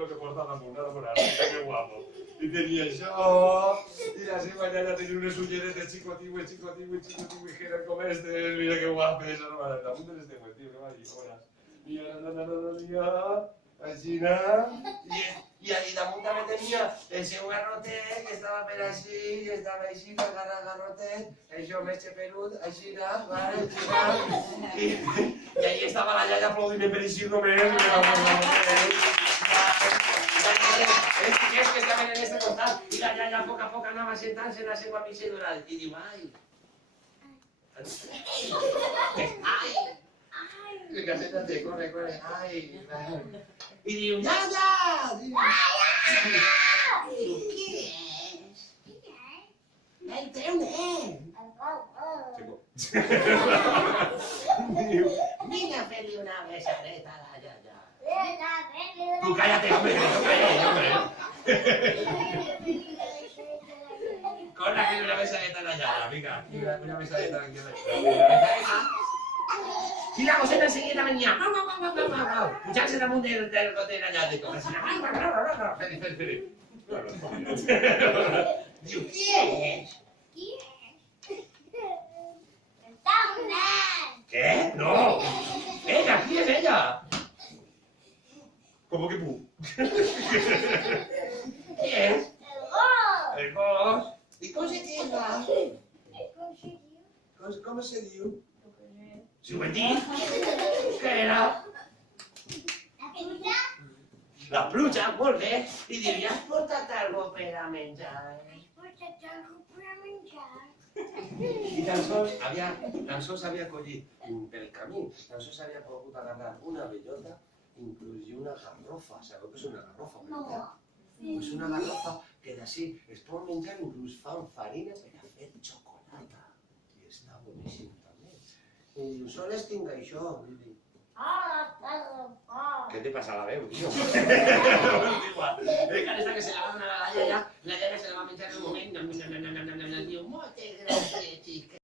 lo que portava amb una enamorada, que guapo. I tenia això, i la seva llana tenia unes ulleretes xicotigües, que eren com estes, mira que guapes, no m'ha damunt de les teues, tio, que va dir, hola. Mira, aixina, i damunt també tenia el seu garrotet, que estava per així, i estava així, el garrotet, això més xeperut, aixina, vale, aixina, i ahí estava la iaia aplaudint per així només, els que estaven en este costat, i la iaia a poc anava sentant-se en la seva pixadura, i diu, ai, que caseta corre, ai, i diu, iaia! Diu, qui és? El teu nen! Diu, vine a fer-li una besadeta a la iaia. Tu cállate, hombre, que no calles, corre a fer una besadeta a la iaia, vinga, una besadeta aquí a la iaia. Y la coseta enseguida venía, pucharse damunt del cote allà de com, així, Feli. Diu, qui és? Qui és? Està un nen. Què? No! Ella, qui és ella? ¿Cómo que pu? Qui és? El gos. I com se llama? Com se diu? Si ho hem dit? Què era? La pluja, molt bé. I diu, ja has portat algo per a menjar? Has portat algo per a menjar? I tan sols havia collit pel camí, tan sols havia pogut agarrar una bellota, inclús una garrofa. Sabeu què és una garrofa? No. És una garrofa que d'ací es pot menjar, inclús fan farina per a fer xocolata. I està boníssim també. I diu, sols tinc això. ¿Qué te pasa a la veu, tío? Venga, esta que se la va a dar a la iaia se la va a menjar en un moment, diu, moltes gràcies.